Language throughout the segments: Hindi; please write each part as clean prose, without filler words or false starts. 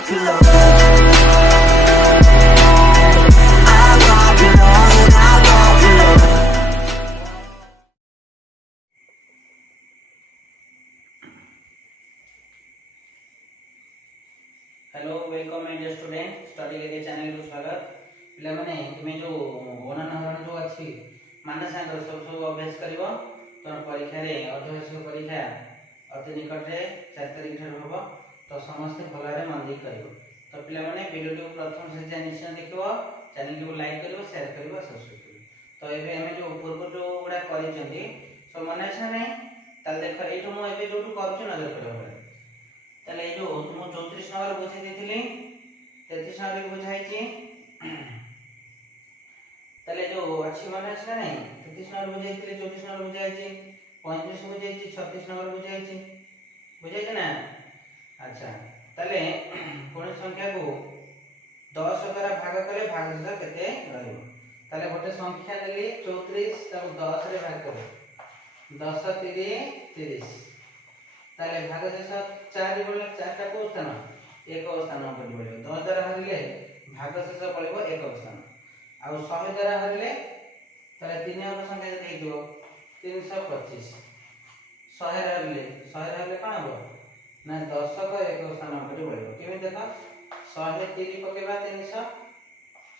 walk alone. I walk alone. I walk alone. Hello welcome my dear student study के चैनल को स्वागत पिला माने तुमे जो गणन हरण जो अछि मानस आंसर सब सब अभ्यास करिवो तोर परीक्षा रे अर्धवार्षिक परीक्षा अति निकट रे 4 तारिख ठार होबो तो समस्त भलारे मन दी करिवो तो पिला माने वीडियो को प्रथम से निश्चय देखिवो चैनल को लाइक करिवो शेयर करिवो सब्सक्राइब करिवो तो एबे हमें जो पूर्व जो गुडा करि जंती सब मन अच्छा नै ताल देख एठो मो एबे जो करछु नजर करिवो ताले जो तुम 34 नंबर बुझे देथिले 33 नंबर बुझाई छी ताले जो अछि माने अछि नै 33 नंबर बुझाई थिले 34 नंबर बुझाई छी 35 बुझाई छी 36 नंबर बुझाई छी बुझाई छी ना अच्छा ताले कोन संख्या को 10 द्वारा भाग करे भागशेष केते रहइबो ताले गोटे संख्या लेली 34 ताको 10 रे भाग करो 10 3 30 ताले भागशेष 4 बोले 4 टा को स्थान एक स्थान पर बोले 10 द्वारा हरिले भागशेष पड़िबो एक स्थान आ 100 द्वारा हरिले ताले 3 अंक संख्या जते हेइबो 325 100 हरिले कोन हो ना 10 को एक स्थान पर बोले केमे देखा 100 3 पकेबा 300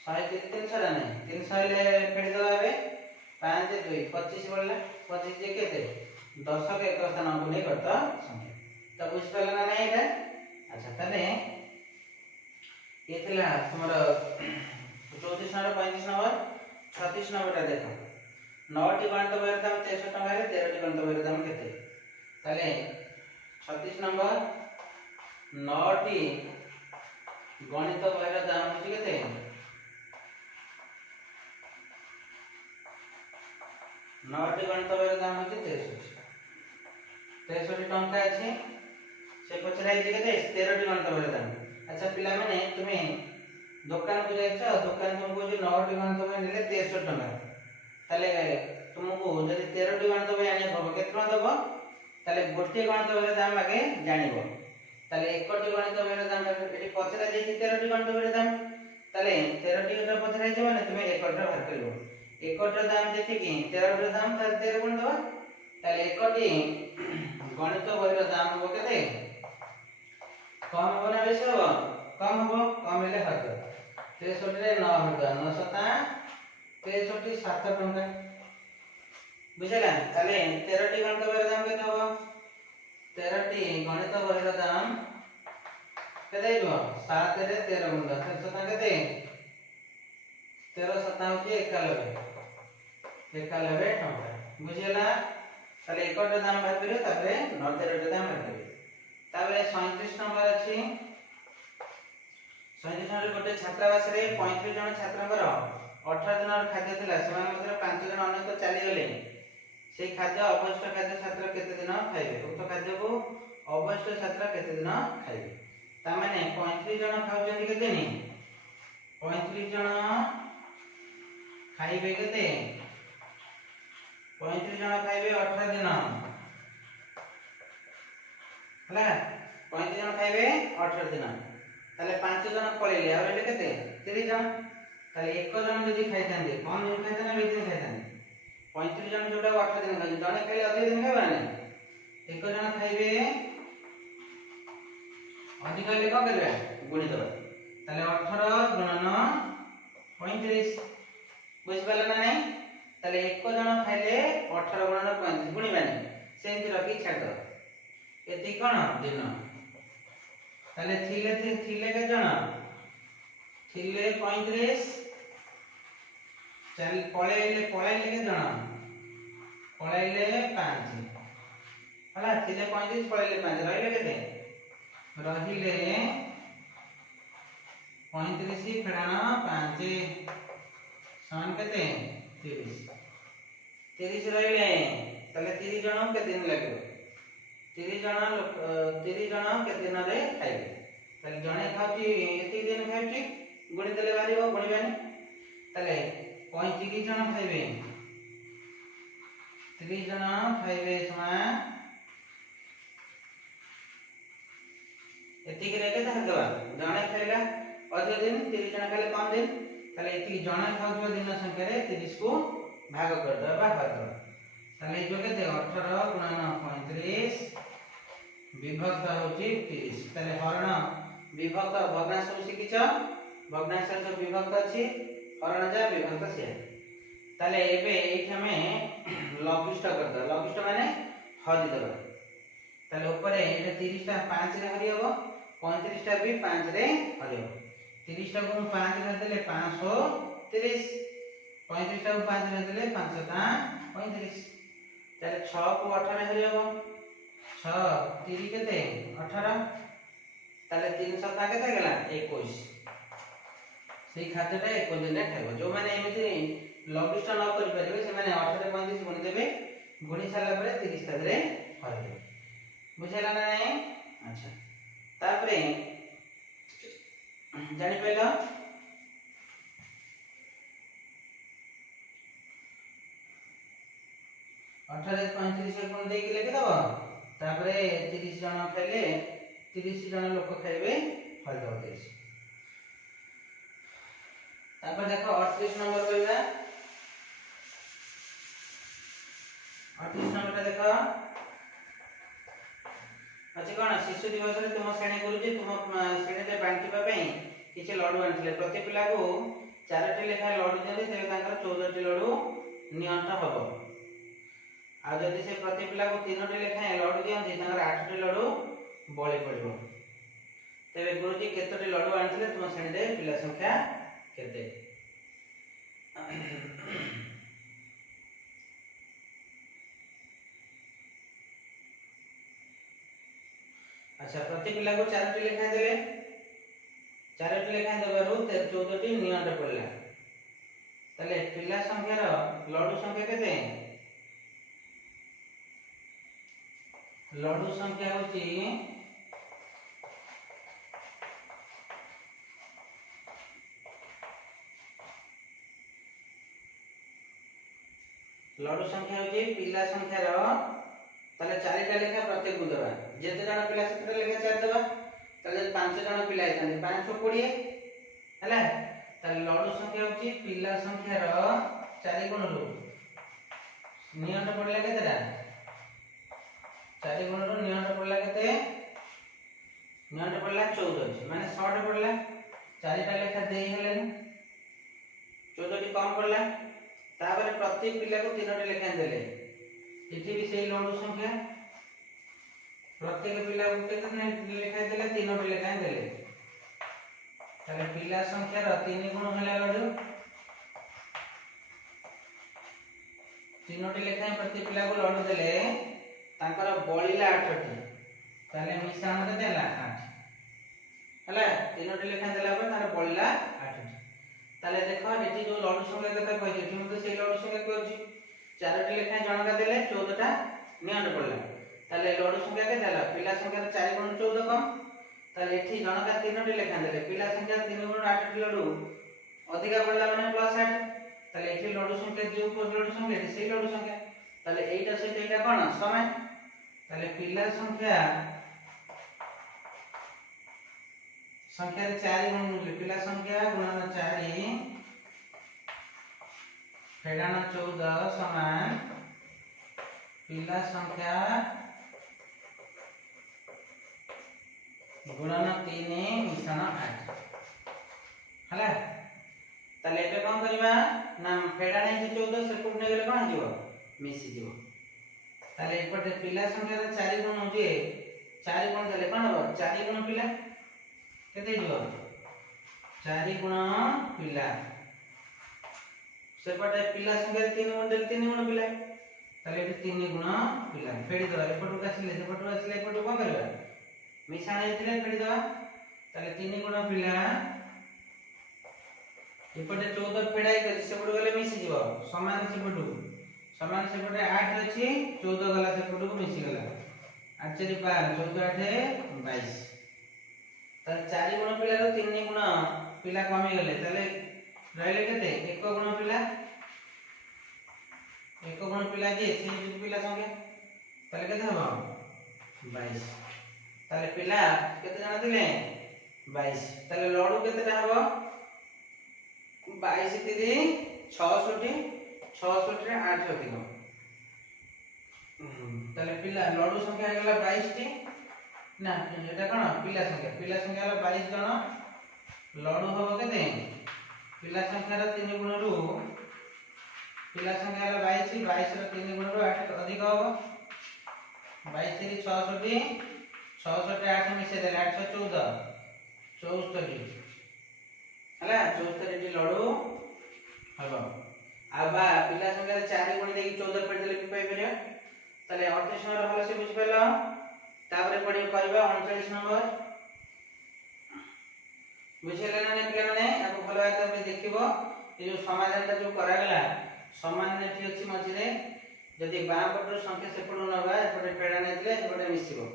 100 3 300 रा नै 300 ले फेडी दबा बे 5 2 25 बोलला 25 जे केते 10 के एक स्थान को नहीं करता संख्या तो बुझ पला ना नहीं है अच्छा तने ये थिला हमर 34 नंबर 35 नंबर 36 नंबर ता देखो 9 टी गणित बहिर दाम 63 टका रे 13 टी गणित बहिर दाम केते ताले 36 नंबर 9 टी गणित बहिर दाम होची केते 9 टी गणित बहिर दाम होची 63 टंका अछि से पचराई जे केते 13 टी गणित बहिर दाम अच्छा पिला माने तुमे दुकान को जाइछ दुकान तुमको जे 9 टी गणित बहिर नेले 63 टका ताले तुमको जदि 13 टी गणित बहिर आने होबो केतना दबो ताले गोटे गणित बहिर दाम आगे जानिबो ताले 1 टी गणित बहिर दाम एटी पचरा जे 13 टी गणित बहिर दाम ताले 13 टी का पचराई जे माने तुमे 1 टा भाग करबो 1 टा दाम जेति कि 13 टा दाम ताले 13 गुण दबो ताले 1 टी गणित बहिर दाम हो केते कम हो ना बेसी हो कम हो कम हेले हत 63 रे 9 हत 9 सता 63 7 टंका बुझला ताले 13 टी गणित बहिर दाम केते हो 13 टी गणित बहिर दाम केते हो 7 रे 13 गुण 10 सता केते 13 सता होची 91 टंका बुझला ताले 1 टा दाम बात करियो तापरे 9 13 टा दाम बात करियो ताबे 37 नंबर अछि 37 नंबर गोटे छात्रावास रे 35 जन छात्रंकर 18 दिन खाद्य थिला समान मध्य 5 जन अन्य तो चली गेले से खाद्य अवशिष्ट खाद्य छात्र केते दिन खाइबे उक्त खाद्य को अवशिष्ट छात्र केते दिन खाइबे ता माने 35 जन खाउजंदी केते नि 35 जन खाइबे केते 35 जन खाइबे 18 दिन हला 35 जन खाइबे 18 दिन ताले 5 जन पळेले आ रेले केते 30 जन ताले 1 जन जदी खाइतांदे कौन दिन खाइता ना बेसी खाइतांदे 35 जन जोटा 18 दिन खाइ जने खाइले अधिक दिन खाइबा ना 1 जन खाइबे अधिक खाइले को करबे गुणी दबा ताले 18 गुणन 35 बुझ पाला ना नहीं ताले 1 जन खाइले 18 गुणन 35 गुणी माने सेंति रखी छाड़ दो एति कोन दिन ताले थिले के जण थिले 35 चल पळेले के जण पळेले 5 हला थिले 35 पळेले 5 रहिले केते रहिले 35 फेडाना 5 समान केते 30 रहिले ताले 30 जण के दिन लागो 30 जण के दिन रे खाइबे ताले जणे खाउची एति दिन खाउची गुणी देले बारिबो गुणीबानी ताले 35 जण खाइबे 30 जण खाइबे समान एतिक रे के धर देबा जणे खाइला अधिक दिन 30 जण खाइले कम दिन ताले एतिक जणे खाउथबा दिन संख्या रे 30 को भाग कर देबा भाग ताले जो केते 18 गुणन 35 विभक्त होची 30 ताले हरण विभक्त भग्नांश शिखिछ भग्नांश जो विभक्त अछि हरण जा विभक्त से ताले एबे एठी हमें लघिष्ठ कर दो लघिष्ठ माने हरि देबा ताले ऊपर एटा 30 टा 5 रे हरि होबो 35 टा भी 5 रे हरि होबो 30 टा को 5 रे देले 530 35 टा को 5 रे देले 5 टा 35 ताले 6 को 18 हरि होबो 6 3 केते 18 ताले 300 का केते गेला 21 सेही खाद्यटा 21 दिन रे खाइबो जो माने एमिति लघिष्ठ न करि परिबे से माने 18 35 गुणी देबे गुणी साला परे 30 ता रे हरि देबे बुझेला ना नहीं अच्छा तापरे जानि पेलो 18 35 गुण दे के लेके दबो तापरे 30 जण खाइले 30 जण लोक खाइबे हरि दबो 30 तापर देखो 38 नंबर कहला 38 नंबर का देखो अच्छा कोन शिशु दिवस रे तुम श्रेणी गुरुजी तुम श्रेणी रे बांटीबा पई किछि लड्डू आनथिले प्रति पिला को 4टी लेखा लड्डू देले तेबे तांकर 14टी लड्डू नियंत्रण हबो आ जदि से प्रति पिला को 3टी लेखा लड्डू दियंती तांकर 8टी लड्डू बळी पड़िबो तेबे गुरुजी केतोटी लड्डू आनथिले तुम श्रेणी रे पिला संख्या केते अच्छा प्रति पिला को 4टी लेखा देले 4टी लेखा देबारु 14टी नियंत्रण पड़ला तले पिला संख्या रो लड्डू संख्या केते लड्डू संख्या होची लड्डू संख्या होची पिला संख्या रो ताले 4टा लेखा प्रत्येक को देबा जेते जण पिला सेते लेखा 4 देबा ताले 5 जण पिला आइताने 5 20 हला ताले लड्डू संख्या होची पिला संख्या रो 4 गुण रो नियंत्रण पड़ला केतेटा 4 गुण रो नियंत्रण पड़ला केते नियंत्रण पड़ला 14 माने 100 पड़ला 4टा लेखा देई हेले 14टी कम पड़ला तापर प्रति पिला को 3टी लेखा देले इठी भी सेही लड्डू संख्या प्रत्येक पिला को केते लेखा देले 3टी लेखा देले ताले पिला संख्या रो 3 गुण होला लड्डू 3टी लेखा प्रति पिला को लड्डू देले तांकर बळिला 8टी ताले मिश्रण केते होला 8 हला 3टी लेखा देला पर तार बळिला 8टी ताले देखो एठी जो लड्डू संख्या कथा कहै छै मते सेही लड्डू संख्या कहै 4टी लेखा जनका देले 14टा नियंत्रण पड़ला ताले लड्डू संख्या के देला पिला संख्या 4 गुण 14 कम ताले एठी जनका 3टी लेखा देले पिला संख्या 3 गुण 8टी लड्डू अधिका पड़ला माने प्लस 8 ताले एठी लड्डू संख्या जो लड्डू संख्या सेही लड्डू संख्या ताले एटा सहित एटा कोन समान ताले पिला संख्या रे 4 गुण पिला संख्या गुणन 4 फेडाना 14 समान पिला संख्या गुणन 3 मिश्रण 8 हला ताले एबे कोन करबा ना फेडाना 14 से कोन नेगले कोन जीवो मिसी जीवो ताले एपटे पिला संख्या रे 4 गुण होजे 4 गुण देले कोन हो 4 गुण पिला केते जीवो 4 गुण पिला सेपटे पिला संख्या 3 गुण देले 3 गुण पिला ताले 3 गुण पिला फेडी दो एपटु आसीले सेपटु आसीले एपटु कोन करबा मिशाण हेतिले फेडी दो ताले 3 गुण पिला एपटे 14 फेडाई कर सेपटु गले मिसी जीवो समान सेपटु 8 अछि 14 गला सेपटु को मिसी गला 8 रे 12 14 8 22 ताले 4 गुण पिला रो 3 गुण पिला कमी गले ताले रहले केते 1 गुण पिला 1 गुण पिला जे से पिला संख्या ताले केते हबो 22 ताले पिला केते जण थिले 22 ताले लडू केतेटा हबो 22 3 66 66 रे 8 अधिक ताले पिला लडू संख्या गला 22 टी ना एटा कोन पिला संख्या गला 22 जण लडू हबो केते पिला संख्या रो 3 गुण रु पिला संख्या गला 22 22 रो 3 गुण रु 8 अधिक हबो 22 3 66 66 8 मिसे देले 814 64 हला 64 टी लडू हबो आबा पिला संख्या 4 गुण देकी 14 पड़ देले पाई परियो ताले 28 नंबर हला से बुझ पेलो तापरे पड़ी करबा 39 नंबर बुझेला ना पिला माने आपको भलो भाबे तमे देखिबो ए जो समाधानटा जो करा गला समान नेठी अछि मझिरे जदि बाम पटर संख्या सेपटो नबा एपटे पेडा नै दिले एपटे मिसिबो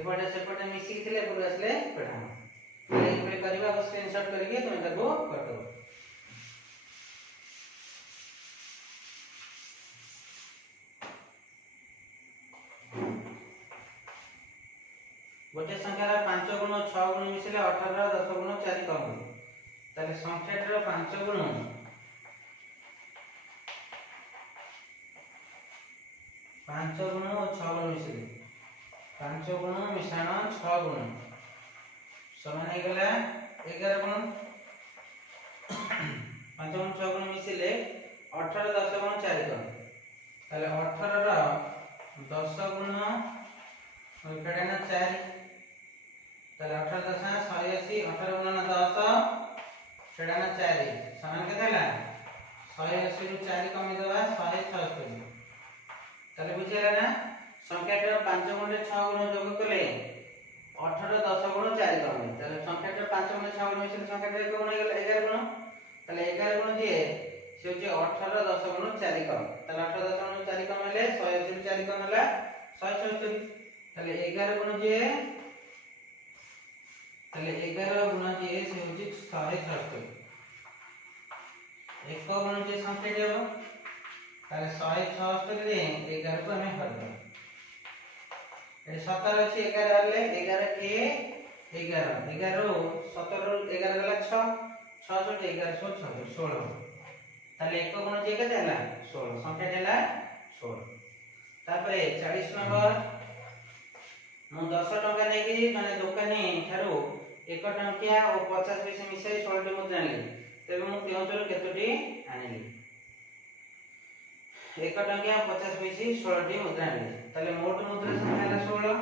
एपटे सेपटे मिसि थिले एपटे असले पेडा ए पे करबा को स्क्रीनशॉट करके तमे ताको करदो गोटे संख्या 5 गुण 6 गुण मिसिले 18 10 गुण 4 कम ताले संख्याटर 5 गुण 5 गुण और 6 गुण मिसिले 5 गुण मिश्रण 6 गुण समान हे गला 11 गुण 5 गुण 6 गुण मिसिले 18 10 गुण 4 कम ताले 18 रो 10 गुण और केडा 4 ताले 18 10 180 18 गुण 10 केडा 4 समान के देला 180 रु 4 कमी देबा 176 ताले बुझिला ना संख्याटर 5 गुण 6 गुण जोग कले 18 10 गुण 4 कम ताले संख्याटर 5 गुण 6 गुण मिसिले संख्याटर 1 गुण 11 गुण ताले 11 गुण दिए से होची 18 10 गुण 4 कम ताले 18 10 गुण 4 कम हेले 180 रु 4 कम होला 176 ताले 11 गुण दिए ताले 11 गुण दिए से होची 176 एक गुण जे संख्या देबो ताले 176 रे 11 को हमें हर दो ए 17 अछि 11 हरले 11 के 11 11 17 रो 11 गला 6 6 + 11 16 ताले एक गुण जे केते हला 16 संख्या देला 16 तापरे 40 नंबर मु 10 टका नै कि माने दुकानी थारो 1 टंकिया और 50 पैसे मिसाई 16 टी मुद्रा आनली तेबे मु केउचर केतोटी आनिली 1 टंकिया 50 पैसे 16 टी मुद्रा आनली ताले मोट मुद्रा संख्या हला 16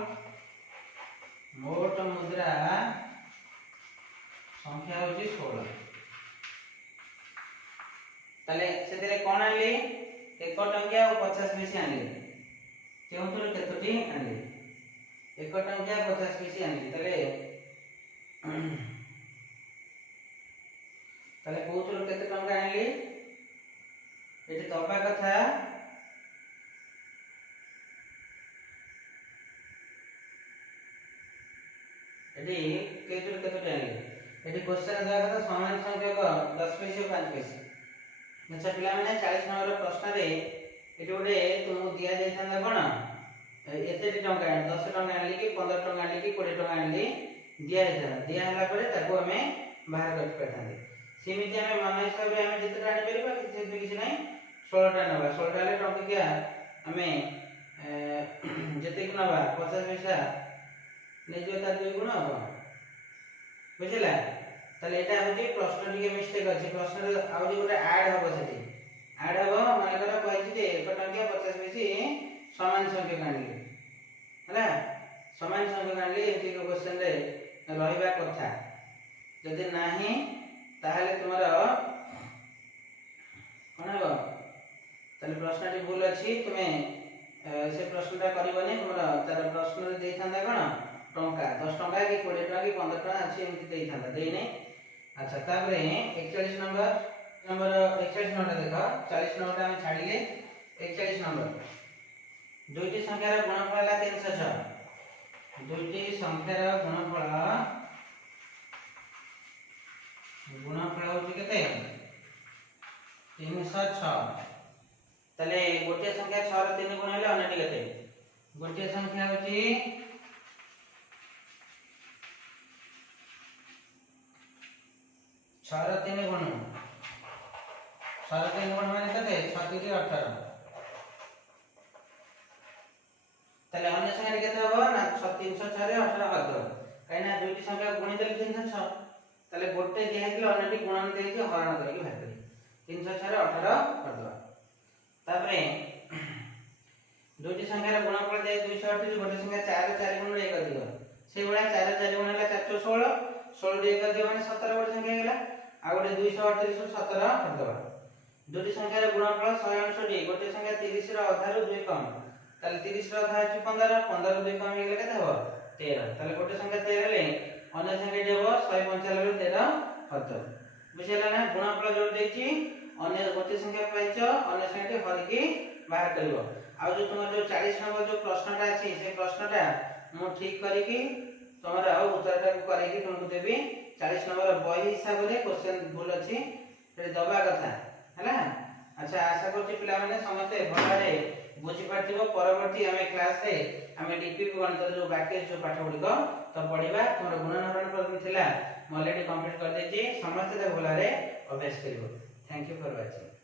मोट मुद्रा संख्या होची 16 ताले सेतेले कोन आनली 1 टंकिया और 50 पैसे आनली केउचर केतोटी आनली 1 टंकिया 50 पैसे आनली ताले ताले कोउचर केते टंका आनली एटी दबा कथा एटी केउचर केते आनली एटी क्वेश्चन दबा कथा समान संख्यक 10 पैसे 5 पैसे अच्छा पिला माने 40 नंबर प्रश्न रे एटी ओडे तुमु दिया जाय थांदा कोन एते टंका 10 टंका आनली कि 15 टंका आनली कि 20 टंका आनली दिया हला परे ताको हमें बाहर कर पठांदे सेमिति हमें मन हिसाब रे हमें जितटा आनि परबा किछ नै 16 टा नबा 16 टा ले टंका किया हमें जते कि नबा 50 पैसा नै जो ता 2 गुण हो बुझिला ताले एटा होती प्रश्न टिके मिस्टेक अछि प्रश्न रे आउदी गोटे ऐड हबो सेठी ऐड हबो माने करा कहछि जे 1 टंका 50 पैसे समान संख्या काढली हला समान संख्या काढली एति क्वेश्चन रे रहिबा कथा जदि नाही ताहले तुम्हारा कोन हबो ताले प्रश्नटी भूल अछि तुमे से प्रश्नटा करबनी तुम्हारा तार प्रश्न रे देई थांदा कोन टंका 10 टंका कि 20 टंका कि 15 टंका अछि एमति देई थांदा देई नै अच्छा तापरे 41 नंबर 41 नंबर देखो 40 नंबर हम छाडिले 41 नंबर दुईटी संख्यार गुणफल है 306 दुईटी संख्यार गुणफल होची केते 306 तले गोटे संख्या 6 रो 3 गुण हेले अन्यटी केते गोटे संख्या होची 6 ର 3 ଗୁଣ 6 ର 3 ଗୁଣ ମାନେ କେତେ 6 3 18 তাহলে अन्य संख्या केते हो ना 306 रे 18 भाग दो काई ना दुईटी संख्या गुणी देले 306 তাহলে গোটে দিহেছিল अन्यटी गुणन देइछि हरण करिक भाग करी 306 रे 18 कर दो तापरे दुईटी संख्या रे गुणफल दे 238 गोटे संख्या 4 रे 4 गुण 1 कर दियो से बडा 4 रे 4 गुण होला 416 16 रे 1 कर दियो माने 17 गोटे संख्या गेला आ गोटे 238 रो 17 कर दो दुईटी संख्या रे गुणफल 168 गोटे संख्या 30 रो आधा रो 2 कम তাহলে 30 র আধা আছে 15 15 2 কম হয়ে গেলে কত হবে 13 তাহলে গোটে সংখ্যা 13 লে অন্য সংখ্যাটি হবে 195 ରୁ 13 হতো বুঝিলা না গুণফল যোগ দেইছি অন্য গোটে সংখ্যা পাইছো অন্য সংখ্যাটি হরিকি বাহার করিব আর যে তোমার যে 40 নম্বর যে প্রশ্নটা আছে সেই প্রশ্নটা মু ঠিক করিকি তোমার উত্তরটা করিকি তোমাকে দেবি 40 নম্বর বই হিসাবে क्वेश्चन ভুল আছে সেটা দবা কথা হলা আচ্ছা আশা করছি পিলা মানে সমস্তে ভালোরে বুঝি পারতিবো পরবর্তী আমি ক্লাস রে আমি ডিপিপি গণিত जो বাকি जो পাঠ গুড়িক তো পড়িবা তোমার গুণনহরণ প্রশ্ন थिला মই অলরেডি কমপ্লিট कर देछि समस्त भलारे अभ्यास करिवो थैंक यू फॉर वाचिंग।